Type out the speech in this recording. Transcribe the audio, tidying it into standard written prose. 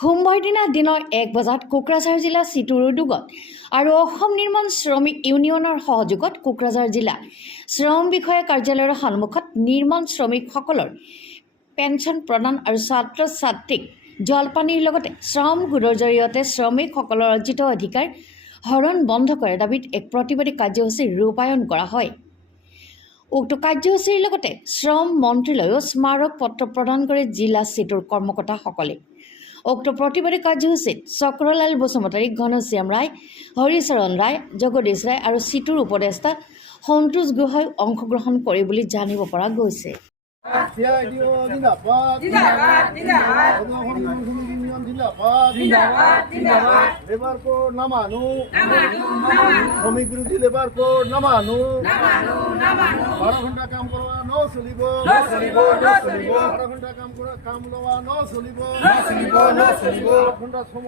সোমবাৰ দিনা দিনৰ 1 বজাত কোকৰাঝাৰ জিলা চিটুৰ উদ্যোগত আৰু অসম নিৰ্মাণ শ্ৰমিক ইউনিয়নৰ সহযোগত কোকৰাঝাৰ জিলা শ্ৰম বিষয়া কাৰ্যালয়ৰ সন্মুখত নিৰ্মাণ শ্ৰমিকসকলৰ পেঞ্চন প্ৰদান আৰু ছাত্ৰ ছাত্ৰীক জলপানীৰ লগতে শ্ৰম গোটৰ জৰিয়তে শ্ৰমিকসকলৰ অৰ্জিত অধিকাৰ হৰণ বন্ধ কৰাৰ দাবীত এক প্ৰতিবাদী কাৰ্যসূচী ৰূপায়ণ কৰা হয়। উক্ত কাৰ্যসূচীৰ লগতে শ্ৰম মন্ত্ৰীলৈও স্মাৰক পত্ৰ প্ৰদান কৰে জিলা চিটুৰ কৰ্মকৰ্তাসকলে। উক্ত প্ৰতিবাদী কাৰ্যসূচীত চক্ৰলাল বসুমতাৰী, ঘনশ্যাম ৰায়, হৰিচৰণ ৰায়, জগদীশ ৰায় আৰু চিটুৰ উপদেষ্টা সন্তোষ গোহাঁই অংশগ্ৰহণ কৰে বুলি জানিব পৰা গৈছে। শ্রমিক বিরোধী লেবার কোড না মানু 12 ঘন্টা কাম করবা ন চলিব 12 ঘন্টা কাম লওয়া ন চলিব 8 ঘন্টা সময়